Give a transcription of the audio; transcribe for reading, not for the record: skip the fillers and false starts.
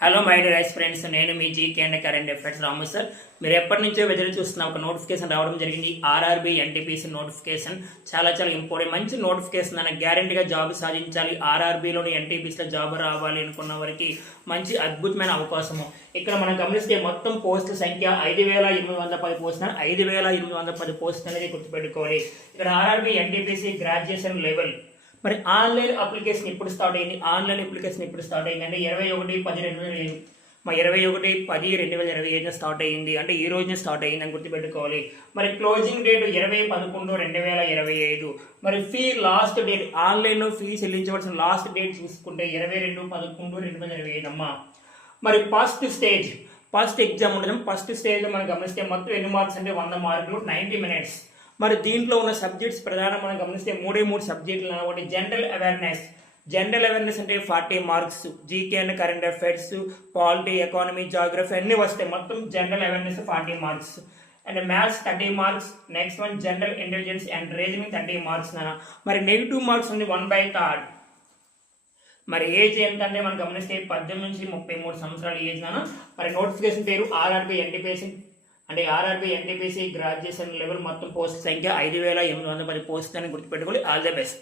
Hello my dear friends, నేను మీ GK and current affairs Ramu sir. మీరు ఎప్పటి నుంచో ఎదురు చూస్తున్న ఒక నోటిఫికేషన్ రావడం జరిగింది. ఆర్ఆర్బీ ఎన్టీపీసీ నోటిఫికేషన్ చాలా ఇంపార్టెంట్, మంచి నోటిఫికేషన్ అన్న గ్యారెంటీగా జాబ్ సాధించాలి, ఆర్ఆర్బీలోని ఎన్టీపీసీలో జాబ్ రావాలి అనుకున్న వారికి మంచి అద్భుతమైన అవకాశము. ఇక్కడ మనం గమనిస్తే మొత్తం పోస్టుల సంఖ్య 5,810 పోస్టులు, 5,810 పోస్టులు అనేది గుర్తుపెట్టుకోవాలి. ఇక్కడ ఆర్ఆర్బీ ఎన్టీపీసీ గ్రాడ్యుయేషన్ లెవెల్. మరి ఆన్లైన్ అప్లికేషన్ ఎప్పుడు స్టార్ట్ అయింది? ఆన్లైన్ అప్లికేషన్ ఎప్పుడు స్టార్ట్ అయింది అంటే 21/10/2025. 21/10/2025 స్టార్ట్ అయ్యింది, అంటే ఈ రోజునే స్టార్ట్ అయ్యింది అని గుర్తుపెట్టుకోవాలి. మరి క్లోజింగ్ డేట్ 20/11/2025. మరి ఫీ లాస్ట్ డేట్, ఆన్లైన్లో ఫీ చెల్లించవలసిన లాస్ట్ డేట్ చూసుకుంటే 22/11/2025 అమ్మా. మరి ఫస్ట్ ఎగ్జామ్ ఉండడం. ఫస్ట్ స్టేజ్లో మనం గమనిస్తే మొత్తం ఎన్ని మార్క్స్ అంటే 100 మార్కులు, 90 మినిట్స్. మరి దీంట్లో ఉన్న సబ్జెక్ట్స్ ప్రధానం మనం గమనిస్తే 3 సబ్జెక్టులు. ఒకటి జనరల్ అవేర్నెస్ అంటే 40 marks, GK and current affairs, polity, economy, geography అన్నీ వస్తాయి. మొత్తం general awareness 40 marks. And maths 30 marks. Next one general intelligence and reasoning 30 marks. మరి నెగిటివ్ మార్క్స్ ఉంది 1/3. మరి ఏజ్ ఎంత అంటే మనం గమనిస్తే 18 నుంచి 33 సంవత్సరాల ఏజ్. మరి నోటిఫికేషన్ పేరు ఆర్ఆర్బీ ఎన్టీపీసీ గ్రాడ్యుయేషన్ లెవెల్. మొత్తం పోస్ట్ సంఖ్య 5,810 పోస్ట్ అని గుర్తుపెట్టుకోవాలి. All the best.